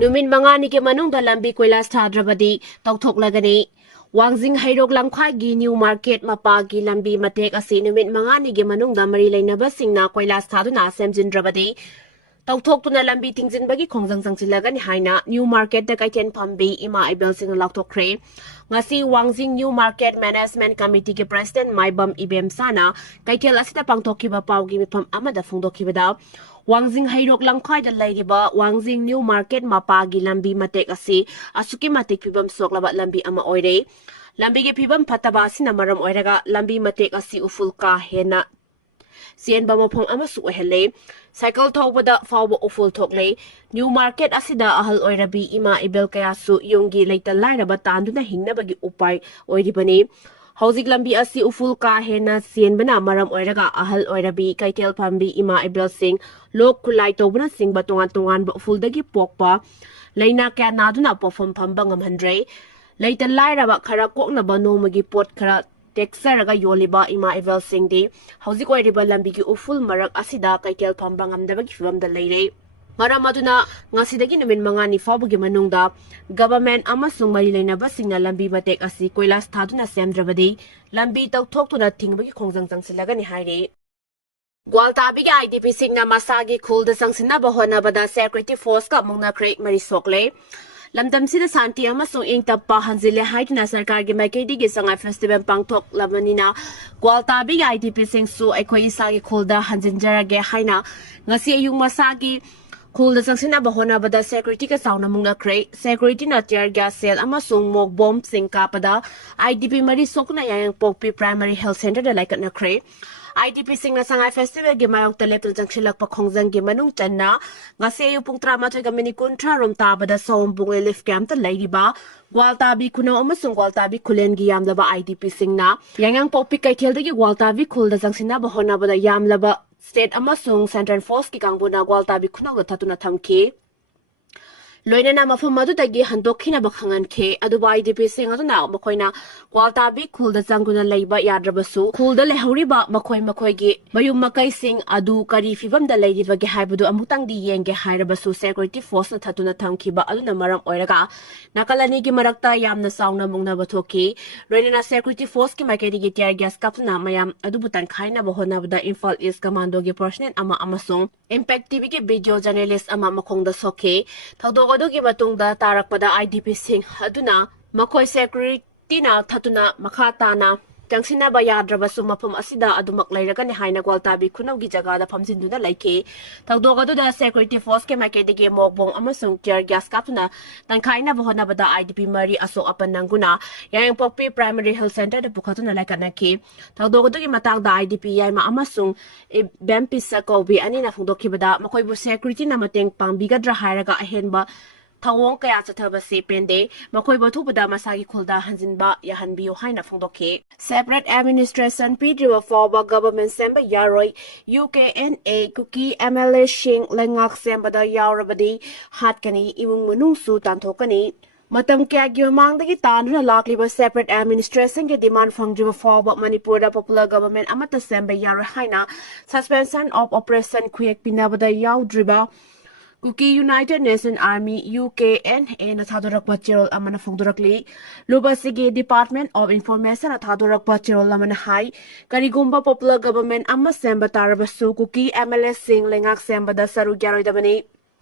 नुमित मंगानी के मनुंगदा लंबी कोइलास थाद्रबदी तौथोक्लगनी वांजिंग हैरोक लंखाई न्यू मार्केट मपागी लंबी मतेक असी नुमित मंगानी के मनुंगदा मरी लेनबसिंगना कोइलास थादुना सेमजिनद्रबदी तौथोक्तुना लंबी थिंजिनबगी खोंजंग संगसिलगनी हाइना न्यू मार्केट द काइटेन फंबी इमा आइबेलसिंग लाउथोक्रे ngasi वांजिंग न्यू मार्केट मैनेजमेंट कमिटी के प्रेसिडेंट माइबम इबेमसाना काइकेल असिदा पांगथोकिबा पाउगी मिफम अमदा फोंदोकिबदा वांजिंग हैरोक लंखाइदा लैरिबा वांजिंग न्यू मार्केट मपागी लंबी मतेक असी असुकी मतेक फिबम सोकलबा लंबी अमा ओइरे लंबी के फिबम फतबा सिना मरम ओइरगा लंबी मतेक असी उफुल का हेना सियनबा मफम अमसु ओहले साइकल थौबदा फावबा उफुल थोकले न्यू मार्केट असिदा अहल ओइरबी इमा इबेल कयासु योंगी लेता लाइरबा तांदुना हिंगनबगी उपाय ओइरिबनी हौजिक लंबी असी उफुल का हेना सियनबना मरम ओइरगा अहल ओइरबी काइटेल फंबी इमा इबेल सिंह लोक खुलाई तौबना सिंगबा तोंगान तोंगान बा उफुलदगी पोकपा लेना क्या नादुना पोफम फंबा ngамहनद्रे लेता लाइरबा खरा कोकनबा नोमगी पोट खरा टेक्सरगा योलिबा इमा इबेल सिंह दे हौजिक ओइरिबा लंबी की उफुल मरक असिदा काइटेल फंबा ngамदबगी फिवमदा लेरे मरम अदुना ngasiदगी नुमित मंगानी फावबगी मनुंगदा गवर्नमेंट अमसुंग मरी लेनबसिंगना लंबी मतेक असी कोइलास थादुना सेमद्रबदी लंबी तौथोक्तुना थिंगबगी खोंजंग संगसिलगनी हाइरे ग्वालताबी के आईडीपी सिंगना मसागी खुलद संगसिनबा होनबदा सिक्योरिटी फोर्स का मुंगनाख्रे मरी सोकले लमदमसिदा शांति अमसुंग इंगतप्पा हंजिले हाइदुना सरकार के माइकेदिगी संगाई फेस्टिवल पांगथोक्लबनिना ग्वालताबी के आईडीपी सिंगसु अखोई इसागी खुलदा हंजिनजरगे हाइना ngasi ayung masagi खुलद संगसिनबा होनबदा सिक्योरिटी का साउना मुंगनाख्रे सिक्योरिटी ना टियर गैस सेल अमसुंग मोक बॉम्ब सिंग कापदा आईडीपी मरी सोकना यांग पोकपी प्राइमरी हेल्थ सेंटर दा लाइकनख्रे आईडीपी सिंगना संगाई फेस्टिवल के मायोक्ता लेपल जंगसिलकपा खोंजंग के मनुंग चन्ना ngasi ayu pung 13 ga minit 13 rom tabada sombung relief camp ta lairiba gwaltabi kuno amasung gwaltabi kulen gi yamlaba IDP singna yangang popi kaithel dagi gwaltabi khulda jangsina ba honabada yamlaba state amasung central force ki kangbuna gwaltabi kuno ga thatuna thamki लोइना मफम मदुदगी हंदोखिना बखंगनखे अदुबा IDP सिंग अदुना मखोइना ग्वालताबी खुलदा जंगुना लैबा याद्रबसु खुलदा लेहौरिबा मखोइ मखोइगी मयुम मकै सिंग अदु करी फिबमदा लैरिबगे हाइबदु अमुतंगदी येंगे हाइरबसु सिक्योरिटी फोर्स ना थतुना थमखिबा अदुना मरम ओइरगा नाकलानी की मरक्ता यामना साउना मुंगना बथोकी लोइना सिक्योरिटी फोर्स की माइकेदिगी टियर गैस कापना मयाम अदुबु तनखाइना बहोनाबदा इम्फाल ईस्ट कमांडो के पर्सनल अमा अमसुंग इम्पैक्ट टीवी के वीडियो जर्नलिस्ट अमा मखोंदा सोखे थौदो अदुगी मतुंगदा तारकपदा आईडीपी सिंह अदुना मखोइ सिक्योरिटीना थतुना मखाताना जंगसिनबा याद्रबसु मफम असिदा अदुमक लैरगनि हाइना ग्वालताबी खुनौगी जगादा फमजिनदुना लैखे थौदोग अदुदा सिक्योरिटी फोर्स के माइकेदिगी मोकबोंग अमसुंग टियर गैस कापना तनखाइना बहोनबदा आईडीपी मरी असो अपन नंगुना यांग पोकपी प्राइमरी हेल्थ सेंटर द पुखतुना लाइकनखि थौदोग अदुगी मतंगदा आईडीपी याइमा अमसुंग बेम्पिसा कौबी अनिना फोंदोखिबदा मखोइबु सिक्योरिटीना मतेंग पांगबिगद्रा हाइरगा अहेनबा थवों कया चथबसे पेंदे मखोइ बथुबदा मसागी खुलदा हंजिनबा याहनबियो हाइना फोंदोखे सेपरेट एडमिनिस्ट्रेशन पीड्रिवा फॉरवा गवर्नमेंट सेम्बा यारोई UKNA कुकी MLA शिंग लेंगाक सेम्बदा यावरबदी हाटकनी इमुंग मनुंगसु तांथोकनी मतम क्यागी ममांगदगी तानुना लाक्लिबा सेपरेट एडमिनिस्ट्रेशन के डिमांड फंगजिबा फॉरवा मणिपुर दा पॉपुलर गवर्नमेंट अमता सेम्बा यारोई हाइना सस्पेंशन ऑफ ऑपरेशन खुयेक पिनाबदा यावद्रिबा Kuki United Nation Army UKNA ना थादोरकपा चेरोल अमना फोंदोरकली लोबसिगे डिपार्टमेंट ऑफ इंफॉर्मेशन ना थादोरकपा चेरोल अमना हाई करिगुम्बा पॉपुलर गवर्नमेंट अमा सेम्बा तारबसु कुकी MLA सिंग लेंगाक सेम्बा दा सरु ग्यारोइदबनी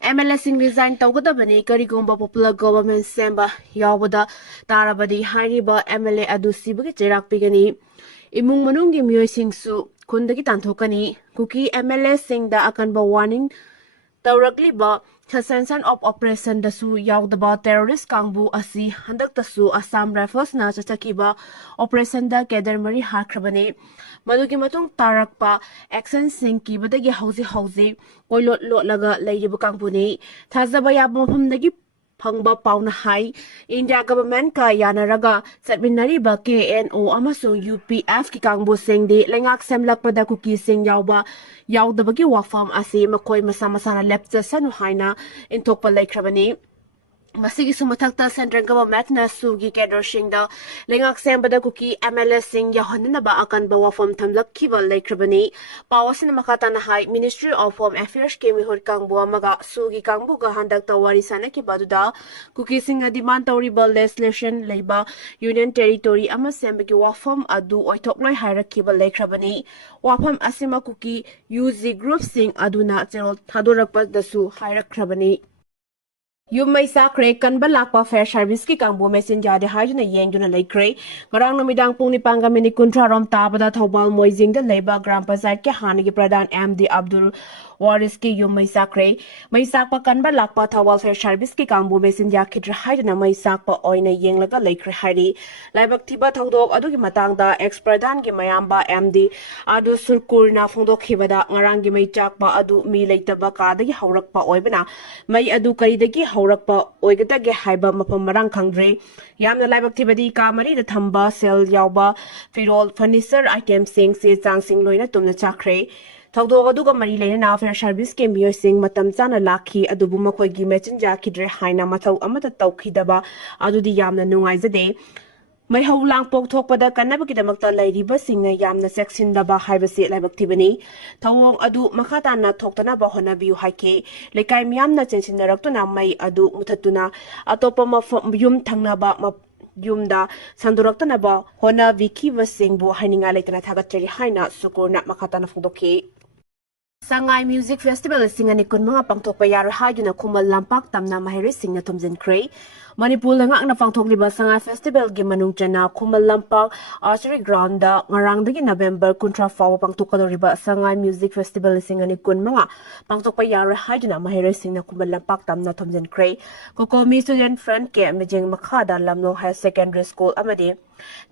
MLA सिंग resign तौगदबनी करिगुम्बा popular government Semba यावबदा तारबदी हाइरिबा MLA अदु सिबगे चेराक पिगनी इमुंग मनुंगी मियोइसिंगसु खुंदगी तांथोकनी कुकी MLA सिंग दा अकनबा वार्निंग तौरकलिबा सस्पेंशन ऑफ ऑपरेशन दसु यावदबा टेररिस्ट कांगबु असि हंदक्तसु असम राइफल्स ना चचकीबा ऑपरेशन दा केडर मरी हाख्रबने मदुगी मतुंग तारकपा एक्शन सिंग कीबदगी हौजी कोइलोट लोटलगा लैरिबु कांगबुनी थाजबा याब मफमदगी फंगबा पाउना हाई इंडिया गवर्नमेंट का यानरगा चटमिनरीबा KNO अमसुंग UPF की कांगबु सिंगदी लेंगाक सेमलकपदा कुकी सिंग यावबा यावदबगी वाफाम असी मखोइ मसा मसाना लेप्चसनु हाइना इंथोकपा लैख्रबनी Masigi sumatakta Central Government na sugi kedrosingda lengak sembada kuki MLS sing yahonina ba akan bawa form tamlak kiba laikrabani pawasin makata na hai Ministry of Home Affairs ke mihur kangbu amaga sugi kangbu ga handak tawari sana ki baduda kuki singa demand tawriba legislation leiba Union Territory ama semba ki wafam adu oitokloi hairak kiba laikrabani wafam asima kuki UZ group sing aduna cherol thadorakpa dasu hairak krabani Yumay Sakre kanba lakpa fair service ki kangbu messenger de hajuna yengduna laikre ngarang namidang pungni pangamini kuntrarom tabada thobal moizing de leba gram panchayat ke hanigi pradhan MD Abdul Waris ki Yumay Sakre mai sakpa kanba lakpa thobal fair service ki kangbu messenger kidra hajuna mai sakpa oina yenglaga laikre hari laibak thiba thodok adugi matangda ex pradhan ki mayamba MD adu surkurna phongdok khibada ngarang gi mai chakpa adu mi leitaba kadagi haurakpa oibana mai adu karidagi haurakpa oigadage haiba mapam marang khangdre yamna laibak thibadi ka mari da thamba sel yawba firol furniture item sing se changsing loina tumna chakre thawdo aduga mari leina na fair service ke miyo sing matam chana lakhi adubu makhoi gi mechin ja khidre haina mathau amata tawkhidaba adudi yamna nungaijade mai hau lang pok thok pada kanna baki damakta lairiba singna yamna section daba haibase laibak thibani thawong adu makhata na thoktana ba hona biu haike lekai miyamna chensinnaraktu na mai adu muthatuna atopa ma yum thangna ba yumda sandurakta ba hona viki wasingbu haninga leitana thagachari haina sukurna makhata na phudokhe Sangai Music Festival singani kun mga pangthokpa yaroi hajuna khumal lampak tamna mahiri singna thumjinkre Manipur langak na pangthokliba Sangai Festival gi manung chana khumal lampak archery ground da ngarangdagi November kuntra fawa pangthokadoriba Sangai Music Festival singani kun mga pangthokpa yaroi hajuna mahiri singna khumal lampak tamna thumjinkre kokomi student friend ke mijing makhada lamno high secondary school amadi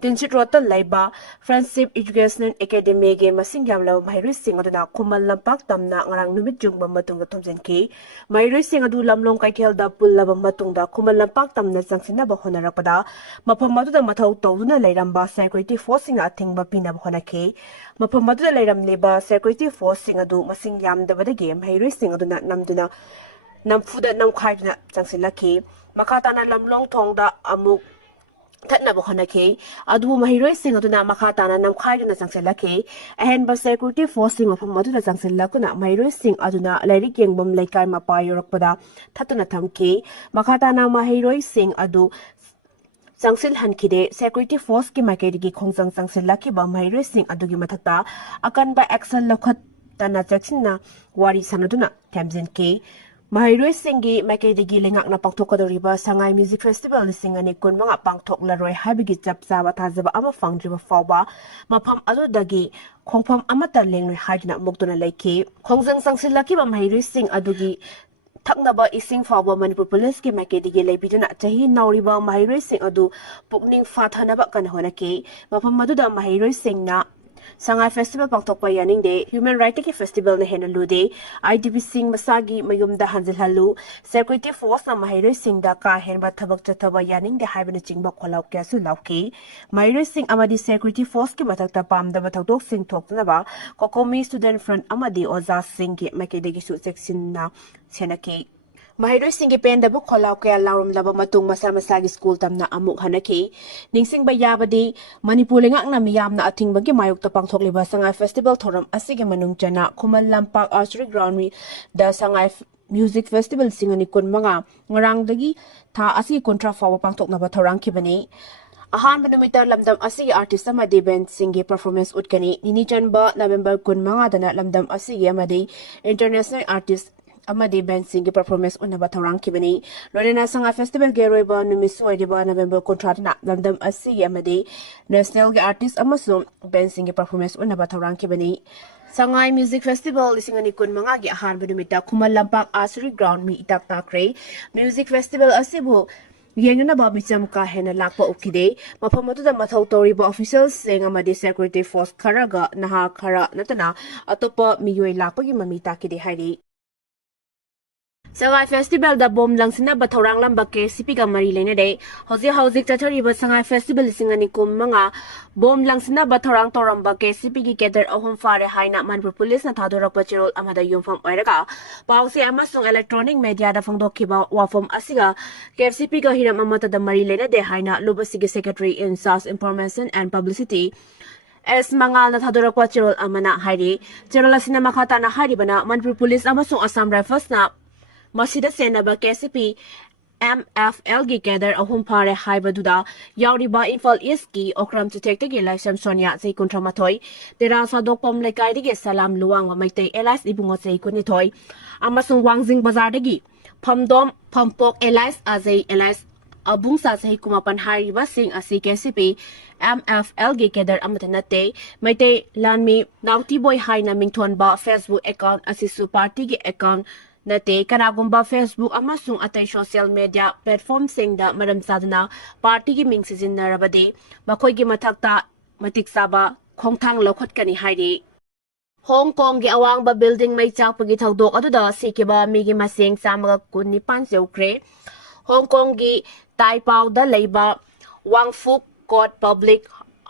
Tinchit Rota Laiba Friendship Education Academy ge masing yamlo mahiri sing aduna khumal lampak tamna ngarang numit jungba matungda thomjenki mahiri sing adu lamlong kaikhelda pullaba matungda khumal lampak tamna changsina ba honarakpada mafam aduda mathau tawduna leiramba security force singa athingba pinaba honake mafam aduda leiramleba security force sing adu masing yamdabadage mahiri sing aduna namduna namfuda namkhaiduna changsilaki makatana lamlong thongda amuk Thatna Bohanake, Adu Mahiro sing aduna Makatana Nam Kaiduna Sanselake, and by security forcing of Maduna Sanselakuna, Mahiro sing aduna Larry Yangbum Lakai Mapa Yorokpada, Tatuna Tamke, Makatana Mahiro sing adu Sangsil Hankide, security force ki Makedi Kongsang Sanselaki ba Mahiro sing adugi matata, akan by Axel Lokat Tana Jacksona, Wari Sanaduna, Tamsin K. Mahiroi singi makedigi lengak na pangthokadoriba Sangai Music Festival singani kun mga pangthoklaroi habigi chapsa thazaba ama fangdriba fawba mafam adudagi khongpham amata lengloi haidna muktuna leike khongjang sangsilaki ba mahiroi sing adugi thaknaba ising fawba Manipur Police ki makedigi leibiduna chahi nauriba mahiroi sing adu pukning fathanaba kan honake mafam aduda mahiroi singna Sangai Festival pangthokpa yaningde Human Rights ki Festival na henalude IDP sing masagi mayumda hanjilhalu security force na mahiroi singda ka henba thabak chathaba yaningde haibana chingba kholau kyasu lauki mahiroi sing amadi security force ki mathakta pamdaba thakdok sing thoknaba kokomi student front amadi oza sing ki makedegi su section na senaki Mahiroi singi pendabu kholau kaya laurum laba matung masa-masagi school tamna amuk hanaki ningsing bayabadi Manipur lengak na miyam na ating bagi mayok tapang thokliba Sangai Festival thoram asige manung chana khumal lampak archery ground da Sangai Music Festival singani kun mga ngarangdagi tha asige kontra fawa pangthok na ba thorang kibani Ahan Banumita Lamdam Asigi artist amadi band singi performance utkani nini chanba November kun mga dana lamdam asigi amadi international artist amadi band singi performance unaba thorang kibani lorena Sangai Festival Yaroi ba numisu ediba November contract na lamdam asigi amadi national artist amasum band singi performance unaba thorang kibani Sangai Music Festival isingani kun mga gi ahan banumita khumal lampak archery ground mi itak takre music festival asibu Yengna ba micham ka hena lakpa ukide mafam atu da mathau tori ba officials sing amadi security force kharaga naha khara natana atopa miyoi lakpa gi mami takide hairi Sangai Festival da bom langsina bathorang lamba KCP ga mari leina de hojik chathari ba Sangai Festival singani kum manga bom langsina bathorang toramba KCP gi keder ahum fare haina Manipur Police na thadorak pachirol amada yumfam oiraga pause amasung electronic media da phangdokhiba wafam asiga KCP ga hiram amata da mari leina de haina lubasigi secretary in SARS Information and Publicity as mangal na thadorak pachirol amana hairi cherola sina makhata na hairi bana Manipur Police amasung Assam Rifles na Masida Senaba KCP MFL gi keder ahum pare haibaduda yauriba Infal East ki okram chitek gi laisam Sonia sei kontramathoi tera sadokpom lekai gi salam luwang wa maitei Elias ibungo sei kunithoi amasung wangjing bazar gi phamdom phampok Elias azei Elias abung sa sei kumapan hariba sing asi KCP MFL gi keder amatanate maitei lanmi nauti boy haina mingthon ba Facebook account asisu party gi account Nate kanagumba Facebook amasung atay social media platform singda maram sadana party gi ming sizinarabade makoy gi mathakta matik saba khongthang lokhot kani hairi Hong Kong gi awang ba building mai chak pagi thodok aduda sikiba mi gi maseng samaga kunni pan Khanghankhre Hong Kong gi Taipao da leiba Wangfuk Court Public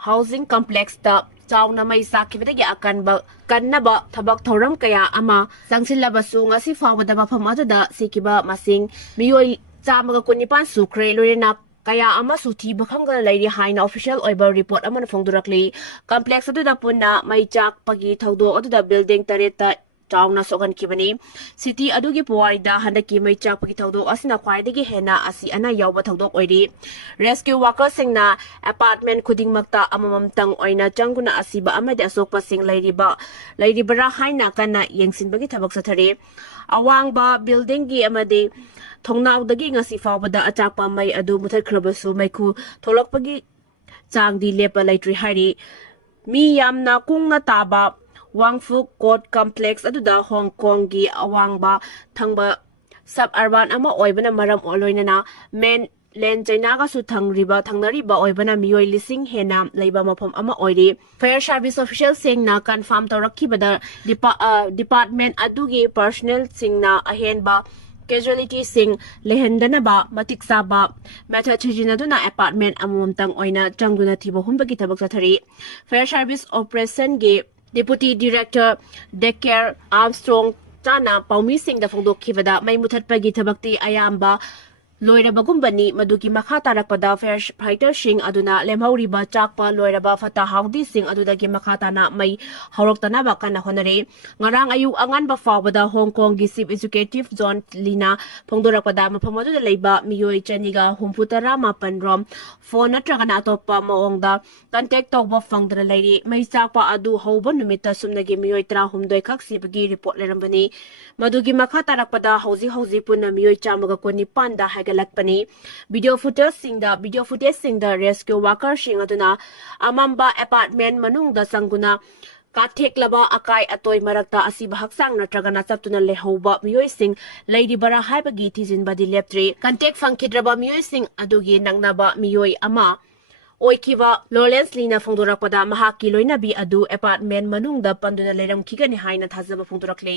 Housing Complex da Chaona mai sakibadagi akanba kannaba thabak thoram kaya ama sangsilabasu ngasi fawada mafam aduda sikiba masing miyoi chamaga kunipan sukre lorena kaya ama suthi bakhangala lairi haina official oiber report amana phongdurakli complex aduda punna mai chak pagi thodo aduda building tareta Chaona sogan kibani city adugi puwarida handaki mai chak pagi thodo asina khwaidagi hena asi ana yawba thodok oiri rescue workers singna apartment khuding makta amamam tang oina changuna asiba amade asokpa sing lairibara haina kana yengsinbagi thabak sathare awangba building gi amade thongnawdagi ngasi fawbada achakpa mai adu muthakhlabasu maiku tholokpagi changdi lepa laitri hari mi yamna kungna taba Wangfuk Court Complex aduda Hong Kong gi awangba thangba suburban ama oibana maram oloinana main len China ga su thangnariba oibana miyoi lising hena leiba mafam ama oiri fire service official singna confirm torakhibada department adugi personnel singna ahenba casualty sing lehendanaba matiksaba method chijinaduna apartment amumtang oina changduna thibo humbagi thabak sathari fire service operation gi Deputy Director Decker Armstrong Chana Paumi Singh da phongdokhibada mai muthatpagi thabakti ayamba loirabagumbani madugi makha tarakpada firefighter sing aduna lemhauriba chakpa loiraba fata haudi sing adudagi makha tana mai horoktana ba kana honare ngarang ayu angan ba fawada Hong Kong gi Chief Executive John Lina phongdorakpada maphamadu da leiba miyoi chaniga humputara mapanrom phone natragana topa maongda contact tawba phangdra leiri mai chakpa adu hauba numita sumnagi miyoi 36 khak sibagi report lerambani madugi makha tarakpada hauji punna miyoi chamaga koni panda Lakpani video footage singda rescue worker sing aduna amamba apartment manung da sanguna katheklaba akai atoi marakta asiba haksang natragana chaptuna lehoba miyoi sing lady bara haibagi tijin badi leptri contact fangkidraba miyoi sing adugi nangnaba miyoi ama oikiba Lawrence Lina phongdorakpada mahaki loinabi adu apartment manung da panduna leram khigani haina thajaba phongdorakle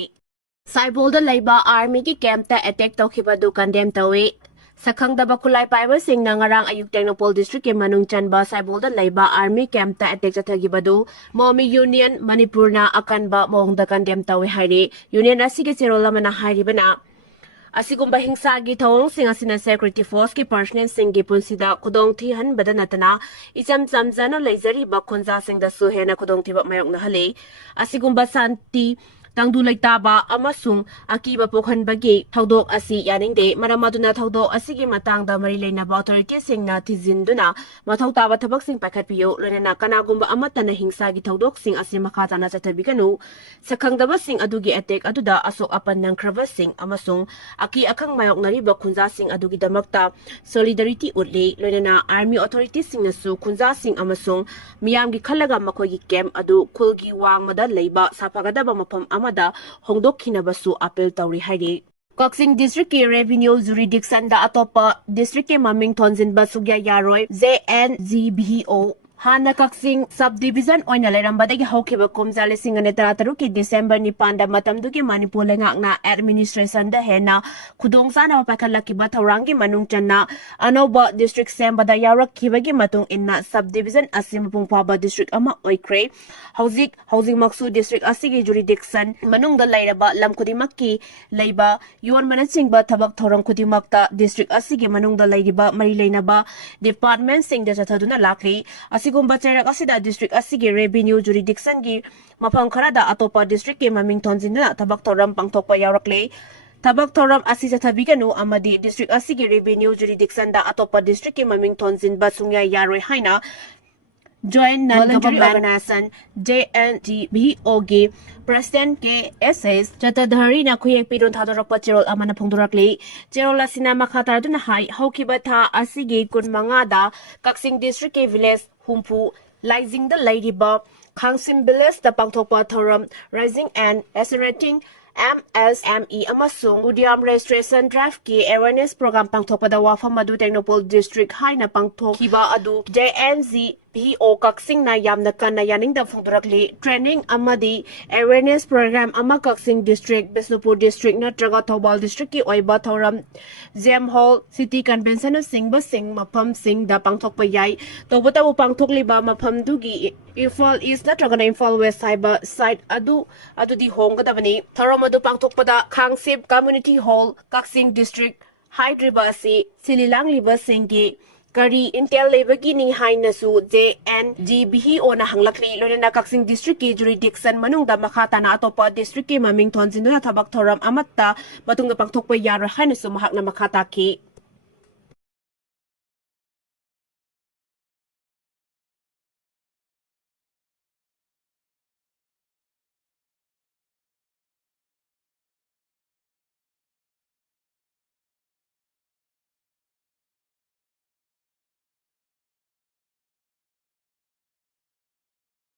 Saibolda leiba army ki camp ta attack tawkhiba du condemn tawi Sakhangdaba kulai paiba sing nangarang ayuk Technopol district ke manung chanba Saibolda leiba army camp ta attack chathagibadu Momi Union Manipur na akanba mongda condemn tawi hairi union asige cherola mana hairibana Asigumba hingsagi thawong sing asina security force ki personnel sing gi punsida khudong thi han badanatana icham chamjana leizari ba khonja sing da su hena khudong thi ba mayok na hale asigumba santi Tangdu laitaba amasung akiba pokhan bagi thodok asi yaningde maramaduna thodok asigi matangda mari leinaba authority singna tizinduna mathau taba thabak sing pakhatpiyo lorena kanagumba amatana hingsa gi thodok sing asi makha jana chathabiganu sakhangdaba sing adugi attack aduda asok apan nangkrava sing amasung aki akhang mayok nariba khunja sing adugi damakta solidarity utli lorena army authority singna su khunja sing amasung miyamgi khalaga makhogi camp adu khulgi wangmada leiba sapagadaba mafam da hongdokkhinabasu appeal tawri hairi Kaksing district ki revenue jurisdiction da atopa district ke maming thonjin basugya Yaroi JNZBO Hana Kaksing subdivision oina lerambadagi haukiba kumja lising ane tarataruki December ni panda matamdugi Manipur lengakna administration da hena khudong sana pakalaki bataurangi manung channa anoba district Semba da yarak kibagi matung inna subdivision asim pungpaba district ama Haikhre housing maksu district asigi jurisdiction manung da lairaba lam kudimaki leiba yuan manachingba thabak thorang kudimakta district asigi manung da lairiba mari leinaba department sing da chathaduna lakri Sigumba Cherak Asida district Asigi revenue jurisdiction gi mapang karada atopa district ke maming tonjina tabak toram pangthokpa yaurakle tabak toram asisa thabiganu amadi district Asigi revenue jurisdiction da atopa district ke maming tonjin basungya Yaroi haina Joint Non-Government Organization JNGBOG President KSS Chatadhari na kuyek pidon thadorokpa Cherol amana phongdorakle Cherol asina makhatar duna hai haukiba tha asigi kun mangada Kaksing district ke village humpu Laizing the Ladyba Khangsim village da pangthokpa thoram Rising and Accelerating MSME amasung Udiam Registration Drive ki awareness program pangthokpa da wafam adu Technopol district haina pangthokhiba adu JNZ PO Kaksing na yamna kana yaning da phongdorakli training amadi awareness program ama Kaksing district Bisnupur district natraga Thobal district ki oiba thoram Zem Hall City Convention of Singba Sing mapam sing da pangthokpa yai tobata bu pangthokliba mapam dugi Imphal East natraga Imphal West cyber side adu di honggadabani thoram adu pangthokpada Khangsip Community Hall Kaksing district Haikhre si Sililang liba singgi Kari Intel Labagi ni Hainasu JNGBH o na hanglakli Lorena Kaksing District ki jurisdiction manung da makata na atopa district ki maming tonjin na tabak thoram amatta matung na pangthokpa yara Hainasu mahak na makata ki